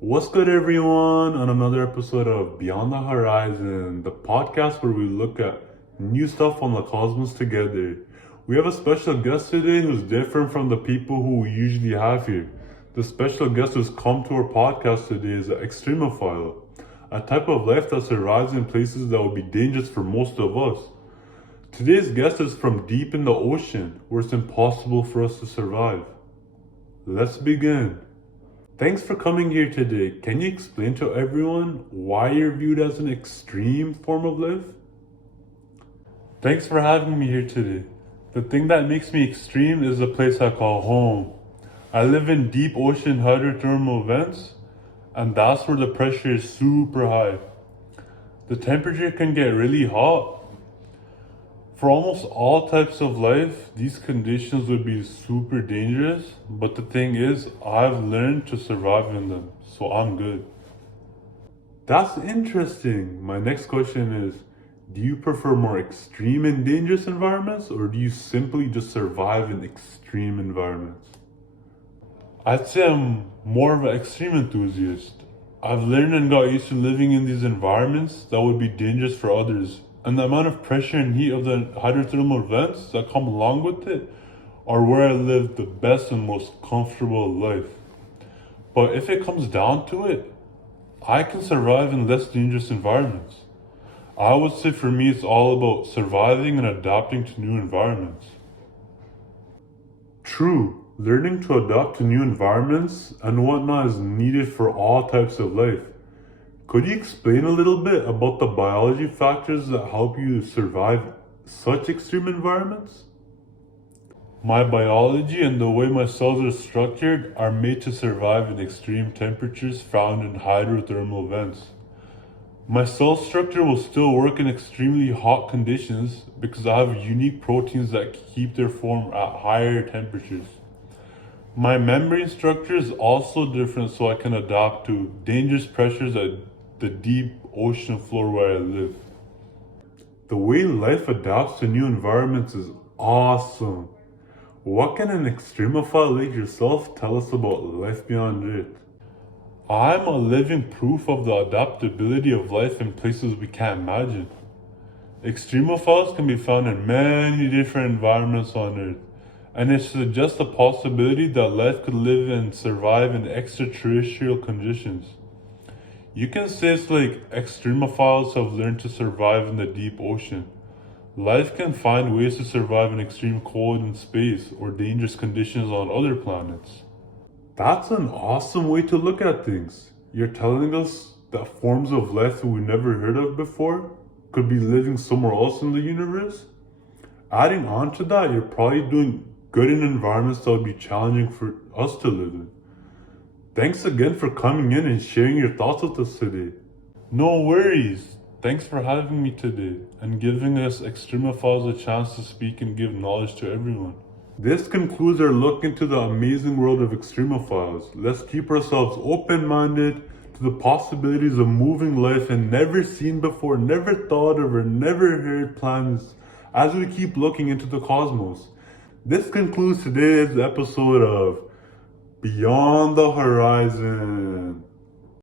What's good, everyone, on another episode of Beyond the Horizon, the podcast where we look at new stuff on the cosmos together. We have a special guest today who's different from the people who we usually have here. The special guest who's come to our podcast today is an extremophile, a type of life that survives in places that would be dangerous for most of us. Today's guest is from deep in the ocean, where it's impossible for us to survive. Let's begin. Thanks for coming here today. Can you explain to everyone why you're viewed as an extreme form of life? Thanks for having me here today. The thing that makes me extreme is the place I call home. I live in deep ocean hydrothermal vents, and that's where the pressure is super high. The temperature can get really hot. For almost all types of life, these conditions would be super dangerous, but the thing is, I've learned to survive in them, so I'm good. That's interesting. My next question is, do you prefer more extreme and dangerous environments, or do you simply just survive in extreme environments? I'd say I'm more of an extreme enthusiast. I've learned and got used to living in these environments that would be dangerous for others. And the amount of pressure and heat of the hydrothermal vents that come along with it are where I live the best and most comfortable life. But if it comes down to it, I can survive in less dangerous environments. I would say for me it's all about surviving and adapting to new environments. True, learning to adapt to new environments and whatnot is needed for all types of life. Could you explain a little bit about the biology factors that help you survive such extreme environments? My biology and the way my cells are structured are made to survive in extreme temperatures found in hydrothermal vents. My cell structure will still work in extremely hot conditions because I have unique proteins that keep their form at higher temperatures. My membrane structure is also different so I can adapt to dangerous pressures at the deep ocean floor where I live. The way life adapts to new environments is awesome. What can an extremophile like yourself tell us about life beyond Earth? I'm a living proof of the adaptability of life in places we can't imagine. Extremophiles can be found in many different environments on Earth, and it suggests the possibility that life could live and survive in extraterrestrial conditions. You can say it's like extremophiles have learned to survive in the deep ocean. Life can find ways to survive in extreme cold in space or dangerous conditions on other planets. That's an awesome way to look at things. You're telling us that forms of life that we never heard of before could be living somewhere else in the universe? Adding on to that, you're probably doing good in environments that would be challenging for us to live in. Thanks again for coming in and sharing your thoughts with us today. No worries. Thanks for having me today and giving us extremophiles a chance to speak and give knowledge to everyone. This concludes our look into the amazing world of extremophiles. Let's keep ourselves open-minded to the possibilities of moving life in never seen before, never thought of, or never heard plans as we keep looking into the cosmos. This concludes today's episode of Beyond the Horizon.